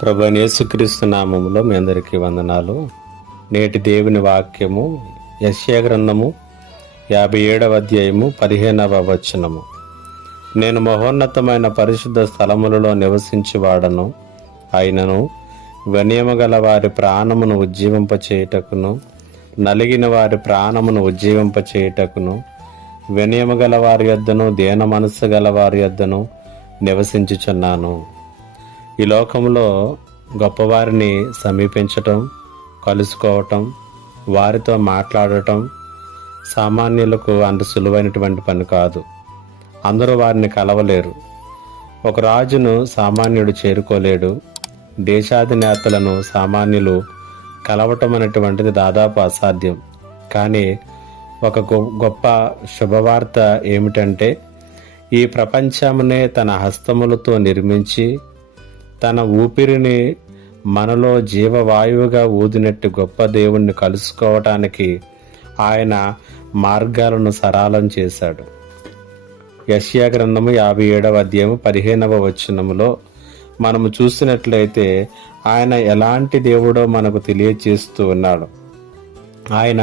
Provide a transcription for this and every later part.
ప్రభువైన యేసుక్రీస్తు నామములో మీ అందరికీ వందనాలు. నేటి దేవుని వాక్యము యెషయా గ్రంథము 57వ అధ్యాయము 15వ వచనము. నేను మహోన్నతమైన పరిశుద్ధ స్థలములలో నివసించువాడను, అయినను వినయము గల వారి ప్రాణమును ఉజ్జీవింపచేయుటకును, నలిగిన వారి ప్రాణమును ఉజ్జీవింపచేయుటకును, వినయము గల వారి యొద్దను దీన మనస్సు గల వారి యొద్దను నివసించుచున్నాను. ఈ లోకంలో గొప్పవారిని సమీపించటం, కలుసుకోవటం, వారితో మాట్లాడటం సామాన్యులకు అంత సులువైనటువంటి పని కాదు. అందరూ వారిని కలవలేరు. ఒక రాజును సామాన్యుడు చేరుకోలేడు. దేశాధినేతలను సామాన్యులు కలవటం అనేటువంటిది దాదాపు అసాధ్యం. కానీ ఒక గొప్ప శుభవార్త ఏమిటంటే, ఈ ప్రపంచమునే తన హస్తములతో నిర్మించి తన ఊపిరిని మనలో జీవవాయువుగా ఊదినట్టు గొప్ప దేవుణ్ణి కలుసుకోవటానికి ఆయన మార్గాలను సరళం చేశాడు. యెషయా గ్రంథము 57వ అధ్యాయము 15వ వచనములో మనము చూసినట్లయితే ఆయన ఎలాంటి దేవుడో మనకు తెలియచేస్తూ ఉన్నాడు. ఆయన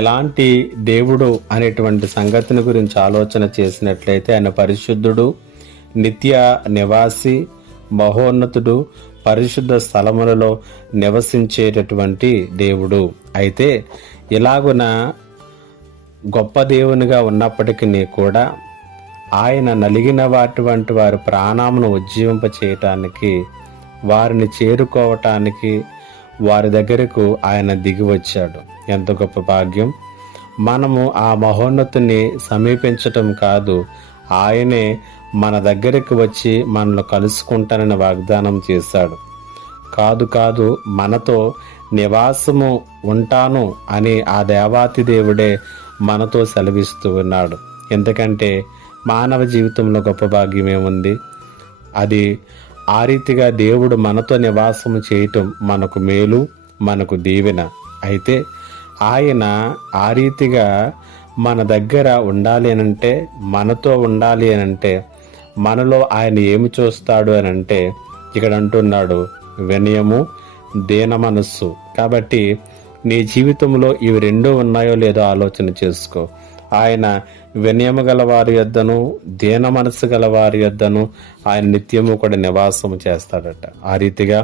ఎలాంటి దేవుడు అనేటువంటి సంగతిని గురించి ఆలోచన చేసినట్లయితే ఆయన పరిశుద్ధుడు, నిత్య నివాసి, మహోన్నతుడు, పరిశుద్ధ స్థలములలో నివసించేటటువంటి దేవుడు. అయితే ఇలాగున గొప్ప దేవునిగా ఉన్నప్పటికీ కూడా ఆయన నలిగిన వాటి వారి ప్రాణమును ఉజ్జీవింప చేయటానికి, వారిని చేరుకోవటానికి వారి దగ్గరకు ఆయన దిగి వచ్చాడు. ఎంత గొప్ప భాగ్యం! మనము ఆ మహోన్నతుని సమీపించటం కాదు, ఆయనే మన దగ్గరికి వచ్చి మనల్ని కలుసుకుంటానని వాగ్దానం చేశాడు. కాదు మనతో నివాసము ఉంటాను అని ఆ దేవాతి దేవుడే మనతో సెలవిస్తూ ఉన్నాడు. ఎందుకంటే మానవ జీవితంలో గొప్ప భాగ్యం ఏముంది? అది ఆ రీతిగా దేవుడు మనతో నివాసము చేయటం మనకు మేలు, మనకు దీవెన. అయితే ఆయన ఆ రీతిగా మన దగ్గర ఉండాలి అనంటే, మనతో ఉండాలి అనంటే, మనలో ఆయన ఏమి చూస్తాడు అని అంటే, ఇక్కడ అంటున్నాడు వినయము, దీన మనస్సు. కాబట్టి నీ జీవితంలో ఇవి రెండూ ఉన్నాయో లేదో ఆలోచన చేసుకో. ఆయన వినయము గల వారి యొద్దను, దీన మనస్సు గల వారి యొద్దను ఆయన నిత్యము కూడా నివాసము చేస్తాడట. ఆ రీతిగా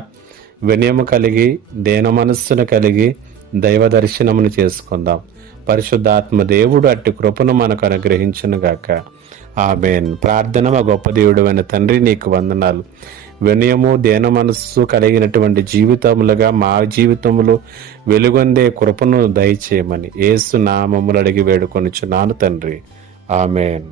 వినయము కలిగి, దీన మనస్సును కలిగి దైవ దర్శనమును చేసుకుందాం. పరిశుద్ధాత్మ దేవుడు అట్టి కృపను మనకు అనుగ్రహించును గాక. ఆమేన్. ప్రార్థన. మా గొప్ప దేవుడు అయిన తండ్రి, నీకు వందనాలు. వినయము, దీన మనస్సు కలిగినటువంటి జీవితములుగా మా జీవితములు వెలుగొందే కృపను దయచేయమని యేసు నామములు అడిగి వేడుకొనుచున్నాను తండ్రి. ఆమేన్.